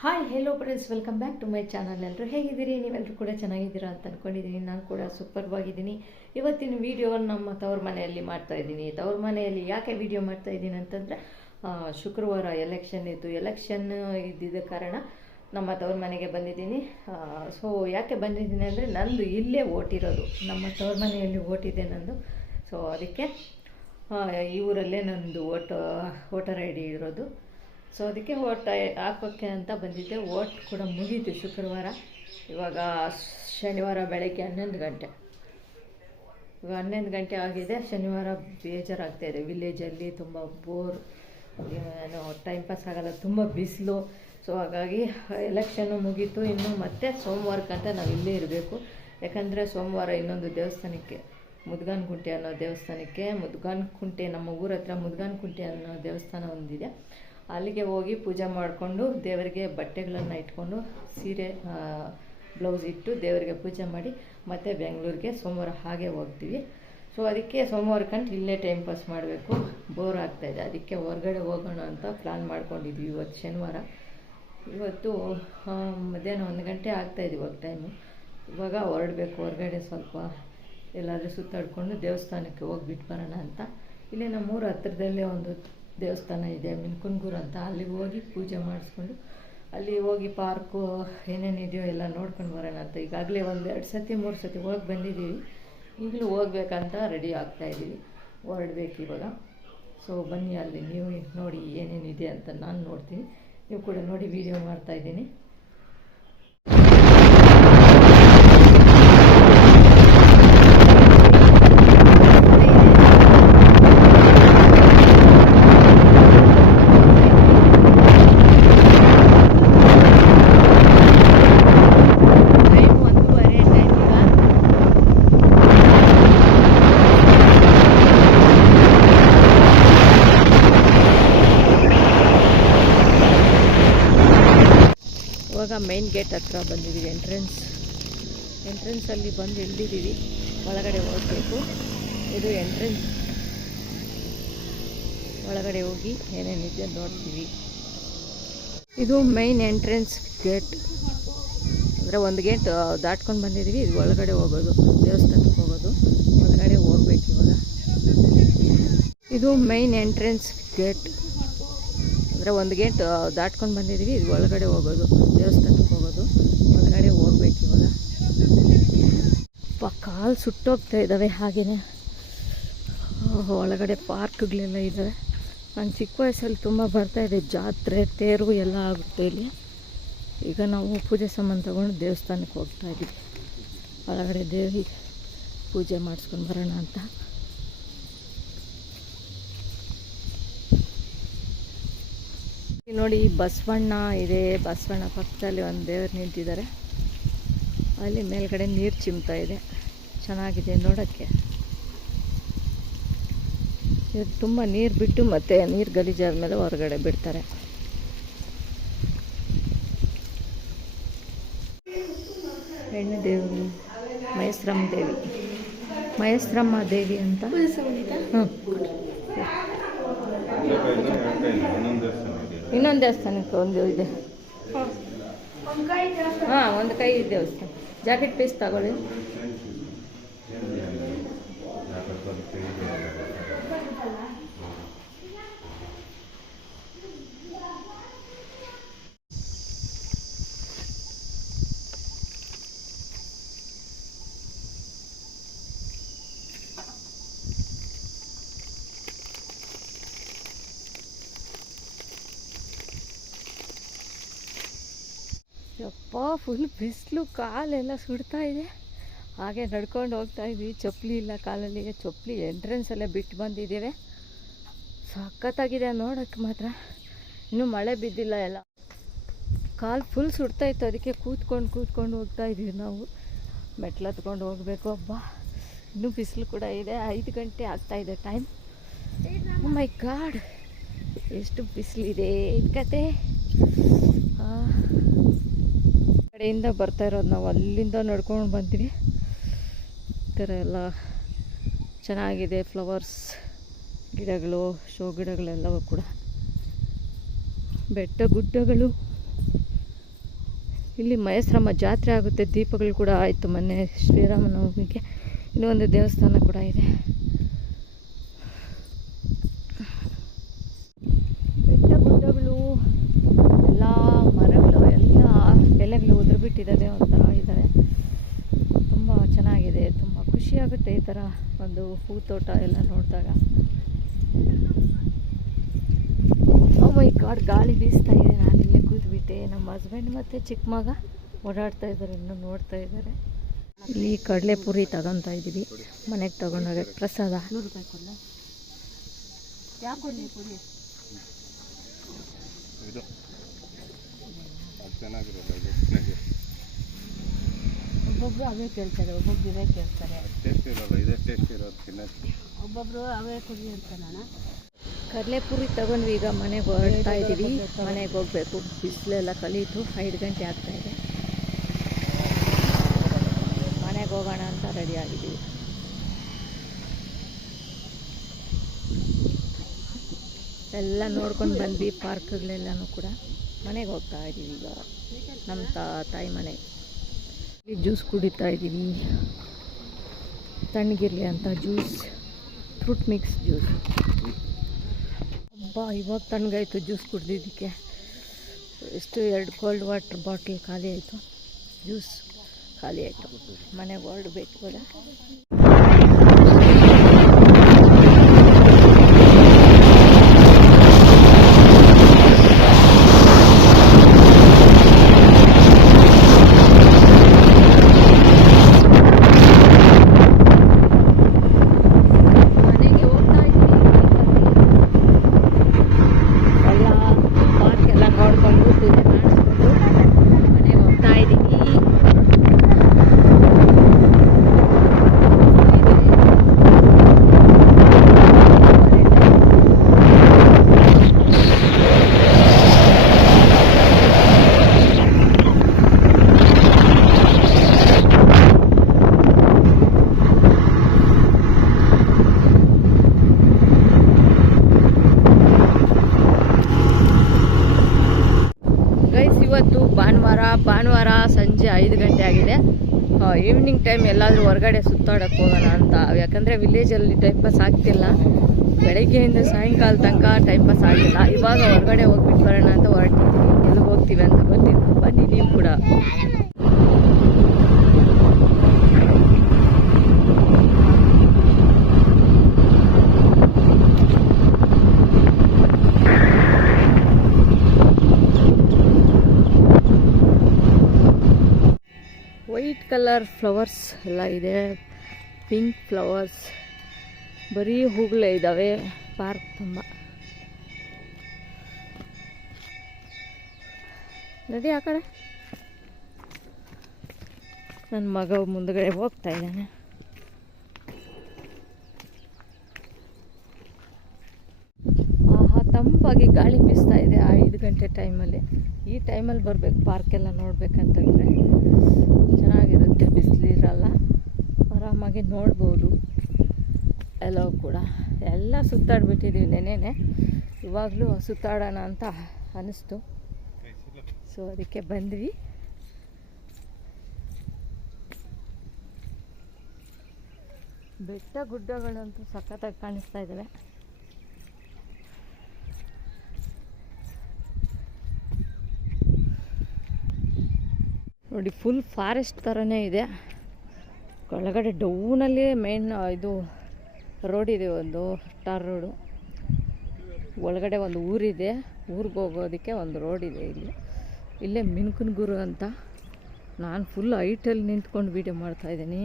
Hi hello friends, welcome back to my channel. ಎಲ್ಲರೂ ಹೇಗಿದ್ದೀರಿ? ನೀವೆಲ್ಲರೂ ಕೂಡ ಚೆನ್ನಾಗಿದ್ದೀರಾ ಅಂತ ಅಂದ್ಕೊಂಡಿದ್ದೀನಿ. ನಾನು ಕೂಡ ಸೂಪರ್ವಾಗಿದ್ದೀನಿ. ಇವತ್ತಿನ ವೀಡಿಯೋವನ್ನು ನಮ್ಮ ತವ್ರ ಮನೆಯಲ್ಲಿ ಮಾಡ್ತಾಯಿದ್ದೀನಿ. ತವ್ರ ಮನೆಯಲ್ಲಿ ಯಾಕೆ ವೀಡಿಯೋ ಮಾಡ್ತಾಯಿದ್ದೀನಿ ಅಂತಂದರೆ, ಶುಕ್ರವಾರ ಎಲೆಕ್ಷನ್ ಇದ್ದಿದ್ದ ಕಾರಣ ನಮ್ಮ ತವ್ರ ಮನೆಗೆ ಬಂದಿದ್ದೀನಿ. ಸೊ ಯಾಕೆ ಬಂದಿದ್ದೀನಿ ಅಂದರೆ, ನಂದು ಇಲ್ಲೇ ಓಟಿರೋದು, ನಮ್ಮ ತವ್ರ ಮನೆಯಲ್ಲಿ ಓಟಿದೆ ನಂದು. ಸೊ ಅದಕ್ಕೆ ಈ ಊರಲ್ಲೇ ನಂದು ವೋಟರ್ ಐ ಡಿ ಇರೋದು. ಸೊ ಅದಕ್ಕೆ ಓಟ್ ಹಾಕೋಕ್ಕೆ ಅಂತ ಬಂದಿದ್ದೆ. ಓಟ್ ಕೂಡ ಮುಗೀತು ಶುಕ್ರವಾರ. ಇವಾಗ ಶನಿವಾರ ಬೆಳಗ್ಗೆ 11 ಗಂಟೆ. ಇವಾಗ 11 ಗಂಟೆ ಆಗಿದೆ. ಶನಿವಾರ ಬೇಜಾರಾಗ್ತಾಯಿದೆ. ವಿಲೇಜಲ್ಲಿ ತುಂಬ ಬೋರ್, ಏನೋ ಟೈಮ್ ಪಾಸ್ ಆಗೋಲ್ಲ, ತುಂಬ ಬಿಸಿಲು. ಸೊ ಹಾಗಾಗಿ ಎಲೆಕ್ಷನ್ನು ಮುಗೀತು. ಇನ್ನು ಮತ್ತೆ ಸೋಮವಾರಕ್ಕಂತ ನಾವು ಇಲ್ಲೇ ಇರಬೇಕು. ಯಾಕಂದರೆ ಸೋಮವಾರ ಇನ್ನೊಂದು ದೇವಸ್ಥಾನಕ್ಕೆ, ಮುದ್ಗಾನಕುಂಟೆ ಅನ್ನೋ ದೇವಸ್ಥಾನಕ್ಕೆ, ಮುದ್ಗಾನಕುಂಟೆ ನಮ್ಮ ಊರ ಹತ್ರ ಮುದ್ಗಾನಕುಂಟೆ ಅನ್ನೋ ದೇವಸ್ಥಾನ ಒಂದಿದೆ. ಅಲ್ಲಿಗೆ ಹೋಗಿ ಪೂಜೆ ಮಾಡಿಕೊಂಡು ದೇವರಿಗೆ ಬಟ್ಟೆಗಳನ್ನು ಇಟ್ಕೊಂಡು ಸೀರೆ ಬ್ಲೌಸ್ ಇಟ್ಟು ದೇವರಿಗೆ ಪೂಜೆ ಮಾಡಿ ಮತ್ತೆ ಬೆಂಗಳೂರಿಗೆ ಸೋಮವಾರ ಹಾಗೆ ಹೋಗ್ತೀವಿ. ಸೊ ಅದಕ್ಕೆ ಸೋಮವಾರಕ್ಕಂತ ಇಲ್ಲೇ ಟೈಮ್ ಪಾಸ್ ಮಾಡಬೇಕು, ಬೋರ್ ಆಗ್ತಾಯಿದೆ. ಅದಕ್ಕೆ ಹೊರಗಡೆ ಹೋಗೋಣ ಅಂತ ಪ್ಲ್ಯಾನ್ ಮಾಡ್ಕೊಂಡಿದ್ವಿ. ಇವತ್ತು ಶನಿವಾರ, ಇವತ್ತು ಮಧ್ಯಾಹ್ನ 1 ಗಂಟೆ ಆಗ್ತಾಯಿದೆ ಇವಾಗ ಟೈಮು. ಇವಾಗ ಹೊರಡಬೇಕು ಹೊರಗಡೆ, ಸ್ವಲ್ಪ ಎಲ್ಲಾದರೂ ಸುತ್ತಾಡಿಕೊಂಡು ದೇವಸ್ಥಾನಕ್ಕೆ ಹೋಗಿಬಿಟ್ಟು ಬರೋಣ ಅಂತ. ಇಲ್ಲೇ ನಮ್ಮೂರ ಹತ್ರದಲ್ಲೇ ಒಂದು ದೇವಸ್ಥಾನ ಇದೆ, ಮಿನ್ಕುನ್ಗೂರು ಅಂತ. ಅಲ್ಲಿಗೆ ಹೋಗಿ ಪೂಜೆ ಮಾಡಿಸ್ಕೊಂಡು ಅಲ್ಲಿ ಹೋಗಿ ಪಾರ್ಕು ಏನೇನಿದೆಯೋ ಎಲ್ಲ ನೋಡ್ಕೊಂಡು ಬರೋಣ ಅಂತ. ಈಗಾಗಲೇ 1-2 ಸತಿ 3 ಸತಿ ಹೋಗಿ ಬಂದಿದ್ದೀವಿ. ಈಗಲೂ ಹೋಗ್ಬೇಕಂತ ರೆಡಿ ಆಗ್ತಾಯಿದ್ದೀವಿ, ಹೊರಡ್ಬೇಕು ಇವಾಗ. ಸೊ ಬನ್ನಿ, ಅಲ್ಲಿ ನೀವು ನೋಡಿ ಏನೇನಿದೆ ಅಂತ. ನಾನು ನೋಡ್ತೀನಿ, ನೀವು ಕೂಡ ನೋಡಿ, ವಿಡಿಯೋ ಮಾಡ್ತಾಯಿದ್ದೀನಿ. ಇವಾಗ ಮೈನ್ ಗೇಟ್ ಹತ್ರ ಬಂದಿದ್ದೀವಿ. ಎಂಟ್ರೆನ್ಸಲ್ಲಿ ಬಂದು ಇಳಿದಿದ್ದೀವಿ. ಒಳಗಡೆ ಹೋಗಬೇಕು. ಇದು ಎಂಟ್ರೆನ್ಸ್. ಒಳಗಡೆ ಹೋಗಿ ಏನೇನಿದೆ ನೋಡ್ತೀವಿ. ಇದು ಮೈನ್ ಎಂಟ್ರೆನ್ಸ್ ಗೇಟ್. ಅಂದರೆ ಒಂದು ಗೇಟ್ ದಾಟ್ಕೊಂಡು ಬಂದಿದ್ದೀವಿ. ಇದು ಒಳಗಡೆ ಹೋಗೋದು, ದೇವಸ್ಥಾನಕ್ಕೆ ಹೋಗೋದು. ಒಳಗಡೆ ಹೋಗ್ಬೇಕು ಇವಾಗ. ಇದು ಮೈನ್ ಎಂಟ್ರೆನ್ಸ್ ಗೇಟ್. ಅಂದರೆ ಒಂದು ಗೇಟ್ ದಾಟ್ಕೊಂಡು ಬಂದಿದ್ದೀವಿ. ಇದು ಒಳಗಡೆ ಹೋಗೋದು, ದೇವಸ್ಥಾನಕ್ಕೆ ಹೋಗೋದು. ಒಳಗಡೆ ಹೋಗ್ಬೇಕು ಇವಾಗ. ಕಾಲು ಸುಟ್ಟೋಗ್ತಾ ಇದ್ದಾವೆ. ಹಾಗೆಯೇ ಒಳಗಡೆ ಪಾರ್ಕ್ಗಳೆಲ್ಲ ಇದ್ದಾವೆ. ನಾನು ಚಿಕ್ಕ ವಯಸ್ಸಲ್ಲಿ ತುಂಬ ಬರ್ತಾಯಿದ್ದೆ. ಜಾತ್ರೆ, ತೇರು ಎಲ್ಲ ಆಗುತ್ತೆ ಇಲ್ಲಿ. ಈಗ ನಾವು ಪೂಜೆ ಸಾಮಾನು ತೊಗೊಂಡು ದೇವಸ್ಥಾನಕ್ಕೆ ಹೋಗ್ತಾಯಿದ್ದೀವಿ. ಒಳಗಡೆ ದೇವಿ ಪೂಜೆ ಮಾಡಿಸ್ಕೊಂಡು ಬರೋಣ ಅಂತ. ನೋಡಿ, ಬಸವಣ್ಣ ಇದೆ. ಬಸವಣ್ಣ ಪಕ್ಕದಲ್ಲಿ ಒಂದು ದೇವರು ನಿಂತಿದ್ದಾರೆ. ಅಲ್ಲಿ ಮೇಲ್ಗಡೆ ನೀರು ಚಿಮ್ತಾ ಇದೆ. ಚೆನ್ನಾಗಿದೆ ನೋಡೋಕ್ಕೆ. ಇದು ತುಂಬ ನೀರು ಬಿಟ್ಟು ಮತ್ತೆ ನೀರು ಗಲೀಜಾದ ಮೇಲೆ ಹೊರಗಡೆ ಬಿಡ್ತಾರೆ. ಹೆಣ್ಣು ದೇವರು ಮಹೇಶ್ರಮ್ಮ ದೇವಿ ಅಂತ. ಇನ್ನೊಂದು ದೇವಸ್ಥಾನಕ್ಕೆ ಒಂದು ಇದೆ. ಹಾಂ, ಒಂದು ಕೈ ದೇವಸ್ಥಾನ. ಜಾಕೆಟ್ ಪೀಸ್ ತಗೊಳ್ಳಿ. ಯಪ್ಪ, ಫುಲ್ ಬಿಸಿಲು, ಕಾಲೆಲ್ಲ ಸುಡ್ತಾ ಇದೆ. ಹಾಗೆ ನಡ್ಕೊಂಡು ಹೋಗ್ತಾ ಇದ್ವಿ. ಚಪ್ಪಲಿ ಇಲ್ಲ ಕಾಲಲ್ಲಿ. ಚಪ್ಪಲಿ ಎಂಟ್ರೆನ್ಸಲ್ಲೇ ಬಿಟ್ಟು ಬಂದಿದ್ದೇವೆ. ಸಖತ್ತಾಗಿದೆ ನೋಡೋಕ್ಕೆ ಮಾತ್ರ. ಇನ್ನೂ ಮಳೆ ಬಿದ್ದಿಲ್ಲ. ಎಲ್ಲ ಕಾಲು ಫುಲ್ ಸುಡ್ತಾಯಿತ್ತು. ಅದಕ್ಕೆ ಕೂತ್ಕೊಂಡು ಹೋಗ್ತಾ ಇದ್ವಿ ನಾವು. ಮೆಟ್ಲು ಹತ್ಕೊಂಡು ಹೋಗಬೇಕು. ಹಬ್ಬ, ಇನ್ನೂ ಬಿಸಿಲು ಕೂಡ ಇದೆ. 5 ಗಂಟೆ ಆಗ್ತಾಯಿದೆ ಟೈಮ್. ಓ ಮೈ ಗಾಡ್, ಎಷ್ಟು ಬಿಸಿಲಿದೆ ಕತೆ. ಕಡೆಯಿಂದ ಬರ್ತಾ ಇರೋದು ನಾವು. ಅಲ್ಲಿಂದ ನಡ್ಕೊಂಡು ಬಂದ್ವಿ. ಈ ಥರ ಎಲ್ಲ ಚೆನ್ನಾಗಿದೆ. ಫ್ಲವರ್ಸ್ ಗಿಡಗಳು, ಶೋ ಗಿಡಗಳೆಲ್ಲವೂ ಕೂಡ. ಬೆಟ್ಟ ಗುಡ್ಡಗಳು ಇಲ್ಲಿ ಮಹೇಶ್ರಮ ಜಾತ್ರೆ ಆಗುತ್ತೆ, ದೀಪಗಳು ಕೂಡ ಆಯಿತು ಮೊನ್ನೆ ಶ್ರೀರಾಮನವಮಿಗೆ. ಇನ್ನೊಂದು ದೇವಸ್ಥಾನ ಕೂಡ ಇದೆ. ಬೆಟ್ಟ ಗುಡ್ಡಗಳು, ಎಲ್ಲ ಮರಗಳು, ಎಲ್ಲ ಎಲೆಗಳು ಉದುರು ಬಿಟ್ಟಿದ್ದಾರೆ, ಒಂಥರ ಇದ್ದಾರೆ. ತುಂಬ ಚೆನ್ನಾಗಿದೆ, ತುಂಬ ಖುಷಿಯಾಗುತ್ತೆ ಈ ಥರ ಒಂದು ಹೂತೋಟ ಎಲ್ಲ ನೋಡಿದಾಗ. ಓ ಮೈ ಗಾಡ್, ಗಾಳಿ ಬೀಸ್ತಾ ಇದೆ. ನಾನು ಇಲ್ಲೇ ಕೂತ್ಬಿಟ್ಟೆ. ನಮ್ಮ ಹಸ್ಬೆಂಡ್ ಮತ್ತು ಚಿಕ್ಕ ಮಗ ಓಡಾಡ್ತಾ ಇದ್ದಾರೆ, ಇನ್ನೂ ನೋಡ್ತಾ ಇದ್ದಾರೆ. ಇಲ್ಲಿ ಕಡಲೆಪುರಿ ತಗೊತಾ ಇದ್ದೀವಿ, ಮನೆಗೆ ತಗೊಂಡೋಗ ಪ್ರಸಾದ. 100 ರೂಪಾಯಿ ಕೊಡಲ? ಯಾಕೆ ಕೊಡಲಿ ಪುರಿ? ಇದು ಚೆನ್ನಾಗಿರೋದು. ಒಬ್ಬೊಬ್ರು ಅವೇ ಕೇಳ್ತಾರೆ, ಒಬ್ಬೊಬ್ರು ಇವೇ ಕೇಳ್ತಾರೆ. ಟೇಸ್ಟ್ ಇರೋಲ್ಲ, ಇದೇ ಟೇಸ್ಟ್ ಇರೋದು ತಿನ್ನೋದು. ಒಬ್ಬೊಬ್ರು ಅವೇ ಕುರಿ ಅಂತಾನ. ಕಡಲೆಪುರಿ ತಗೊಂಡ್ವಿ, ಈಗ ಮನೆಗೆ ಹೊರಡ್ತಾ ಇದ್ದೀವಿ. ಮನೆಗೆ ಹೋಗಬೇಕು, ಬಿಸಿಲೆಲ್ಲ ಕಳೀತು, 5 ಗಂಟೆ ಆಗ್ತಾಯಿದೆ. ಮನೆಗೆ ಹೋಗೋಣ ಅಂತ ರೆಡಿ ಆಗಿದ್ದೀವಿ. ಎಲ್ಲ ನೋಡ್ಕೊಂಡು ಬಂದ್ವಿ, ಪಾರ್ಕ್ಗಳೆಲ್ಲನೂ ಕೂಡ. ಮನೆಗೆ ಹೋಗ್ತಾ ಇದ್ದೀವಿ ಈಗ, ನಮ್ಮ ತಾಯಿ ಮನೆಗೆ. ಜ್ಯೂಸ್ ಕುಡಿತಾ ಇದ್ದೀವಿ, ತಣ್ಣಗಿರಲಿ ಅಂತ ಜ್ಯೂಸ್, ಫ್ರೂಟ್ ಮಿಕ್ಸ್ ಜ್ಯೂಸ್. ಹಬ್ಬ, ಇವಾಗ ತಣ್ಣಗಾಯಿತು ಜ್ಯೂಸ್ ಕುಡ್ದಿದ್ದಕ್ಕೆ. ಎಷ್ಟು 2 ಕೋಲ್ಡ್ ವಾಟರ್ ಬಾಟ್ಲ್ ಖಾಲಿ ಆಯಿತು, ಜ್ಯೂಸ್ ಖಾಲಿ ಆಯಿತು. ಮನೆಗೆ ಹೊರಡಬೇಕು ಕೂಡ. ಇವತ್ತು ಭಾನುವಾರ ಸಂಜೆ 5 ಗಂಟೆ ಆಗಿದೆ. ಈವ್ನಿಂಗ್ ಟೈಮ್ ಎಲ್ಲಾದರೂ ಹೊರಗಡೆ ಸುತ್ತಾಡೋಕ್ಕೆ ಹೋಗೋಣ ಅಂತ. ಯಾಕಂದರೆ ವಿಲೇಜಲ್ಲಿ ಟೈಮ್ ಪಾಸ್ ಆಗ್ತಿಲ್ಲ, ಬೆಳಗ್ಗೆಯಿಂದ ಸಾಯಂಕಾಲ ತನಕ ಟೈಮ್ ಪಾಸ್ ಆಗಿಲ್ಲ. ಇವಾಗ ಹೊರಗಡೆ ಹೋಗ್ಬಿಟ್ಟು ಬರೋಣ ಅಂತ ಹೊರಟಿದ್ದೀವಿ. ಎಲ್ಲಿಗೆ ಹೋಗ್ತೀವಿ ಅಂತ ಗೊತ್ತಿಲ್ಲ, ಬನ್ನಿ ನೀವು ಕೂಡ. ವೈಟ್ ಕಲರ್ ಫ್ಲವರ್ಸ್ ಎಲ್ಲ ಇದೆ, ಪಿಂಕ್ ಫ್ಲವರ್ಸ್, ಬರೀ ಹೂಗಳೇ ಇದ್ದಾವೆ. ಪಾರ್ಕ್ ತುಂಬ. ನಡಿ ಆ ಕಡೆ. ನನ್ನ ಮಗ ಮುಂದಗಡೆ ಹೋಗ್ತಾ ಇದ್ದಾನೆ. ತಂಪಾಗಿ ಗಾಳಿ ಬೀಸ್ತಾ ಇದೆ 5 ಗಂಟೆ ಟೈಮಲ್ಲಿ. ಈ ಟೈಮಲ್ಲಿ ಬರಬೇಕು ಪಾರ್ಕೆಲ್ಲ ನೋಡ್ಬೇಕಂತಂದರೆ. ಚೆನ್ನಾಗಿರುತ್ತೆ, ಬಿಸಿಲಿರಲ್ಲ, ಆರಾಮಾಗಿ ನೋಡ್ಬೋದು ಎಲ್ಲವೂ ಕೂಡ. ಎಲ್ಲ ಸುತ್ತಾಡ್ಬಿಟ್ಟಿದ್ದೀವಿ ನೆನೆನೆ, ಇವಾಗಲೂ ಸುತ್ತಾಡೋಣ ಅಂತ ಅನ್ನಿಸ್ತು. ಸೊ ಅದಕ್ಕೆ ಬಂದ್ವಿ. ಬೆಟ್ಟ ಗುಡ್ಡಗಳಂತೂ ಸಖತ್ತಾಗಿ ಕಾಣಿಸ್ತಾ ಇದ್ದಾವೆ. ನೋಡಿ, ಫುಲ್ ಫಾರೆಸ್ಟ್ ಥರನೇ ಇದೆ. ಕೆಳಗಡೆ ಡೌನಲ್ಲಿ ಮೇನ್ ಇದು ರೋಡ್ ಇದೆ, ಒಂದು ಟಾರ್ ರೋಡು. ಒಳಗಡೆ ಒಂದು ಊರಿದೆ, ಊರಿಗೆ ಹೋಗೋದಕ್ಕೆ ಒಂದು ರೋಡ್ ಇದೆ. ಇಲ್ಲೇ ಮಿನ್ಕನಗೂರು ಅಂತ. ನಾನು ಫುಲ್ ಹೈಟಲ್ಲಿ ನಿಂತ್ಕೊಂಡು ವೀಡಿಯೋ ಮಾಡ್ತಾಯಿದ್ದೀನಿ.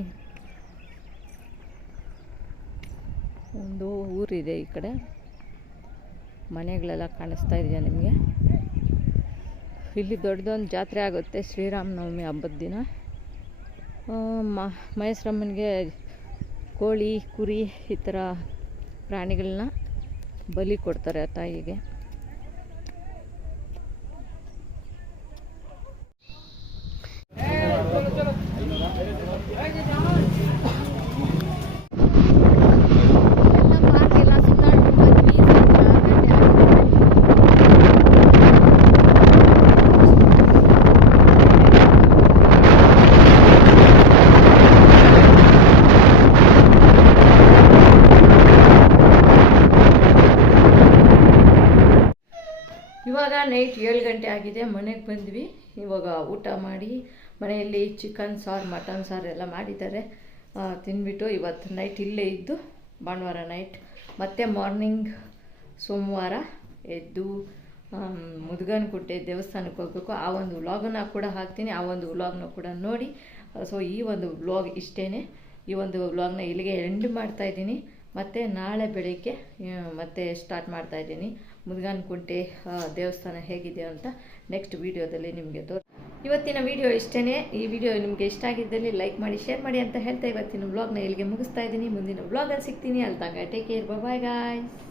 ಒಂದು ಊರಿದೆ ಈ ಕಡೆ, ಮನೆಗಳೆಲ್ಲ ಕಾಣಿಸ್ತಾ ಇದೆಯಾ ನಿಮಗೆ? ಇಲ್ಲಿ ದೊಡ್ಡದೊಂದು ಜಾತ್ರೆ ಆಗುತ್ತೆ ಶ್ರೀರಾಮನವಮಿ ಹಬ್ಬದ ದಿನ. ಮಹೇಶ್ರಮ್ಮನಿಗೆ ಕೋಳಿ, ಕುರಿ ಈ ಥರ ಪ್ರಾಣಿಗಳನ್ನ ಬಲಿ ಕೊಡ್ತಾರೆ ಆ ತಾಯಿಗೆ. ನೈಟ್ 7 ಗಂಟೆ ಆಗಿದೆ, ಮನೆಗೆ ಬಂದ್ವಿ. ಇವಾಗ ಊಟ ಮಾಡಿ ಮನೆಯಲ್ಲಿ ಚಿಕನ್ ಸಾರು ಮಟನ್ ಸಾರು ಎಲ್ಲ ಮಾಡಿದ್ದಾರೆ. ತಿಂದ್ಬಿಟ್ಟು ಇವತ್ತು ನೈಟ್ ಇಲ್ಲೇ ಇದ್ದು ಭಾನುವಾರ ನೈಟ್ ಮತ್ತು ಮಾರ್ನಿಂಗ್ ಸೋಮವಾರ ಎದ್ದು ಮುದ್ಗನಕುಂಟೆ ದೇವಸ್ಥಾನಕ್ಕೆ ಹೋಗಬೇಕು. ಆ ಒಂದು ವ್ಲಾಗನ್ನು ಕೂಡ ಹಾಕ್ತೀನಿ, ಆ ಒಂದು ವ್ಲಾಗ್ನ ಕೂಡ ನೋಡಿ. ಸೊ ಈ ಒಂದು ವ್ಲಾಗ್ ಇಷ್ಟೇ. ಈ ಒಂದು ವ್ಲಾಗ್ನ ಇಲ್ಲಿಗೆ ಎಂಡ್ ಮಾಡ್ತಾಯಿದ್ದೀನಿ. ಮತ್ತು ನಾಳೆ ಬೆಳಿಗ್ಗೆ ಮತ್ತೆ ಸ್ಟಾರ್ಟ್ ಮಾಡ್ತಾಯಿದ್ದೀನಿ. ಮುದ್ಗನಕುಂಟೆ ದೇವಸ್ಥಾನ ಹೇಗಿದೆ ಅಂತ ನೆಕ್ಸ್ಟ್ ವೀಡಿಯೋದಲ್ಲಿ ನಿಮಗೆ ಇವತ್ತಿನ ವಿಡಿಯೋ ಇಷ್ಟೇ. ಈ ವಿಡಿಯೋ ನಿಮಗೆ ಇಷ್ಟ ಆಗಿದ್ದಲ್ಲಿ ಲೈಕ್ ಮಾಡಿ, ಶೇರ್ ಮಾಡಿ ಅಂತ ಹೇಳ್ತಾ ಇವತ್ತಿನ ವ್ಲಾಗ್ನ ಇಲ್ಲಿಗೆ ಮುಗಿಸ್ತಾ ಇದ್ದೀನಿ. ಮುಂದಿನ ವ್ಲಾಗಲ್ಲಿ ಸಿಗ್ತೀನಿ. ಅಲ್ಲಿ ತನಕ ಟೇಕ್ ಕೇರ್, ಬಾಯ್ ಗಾಯ್ಸ್.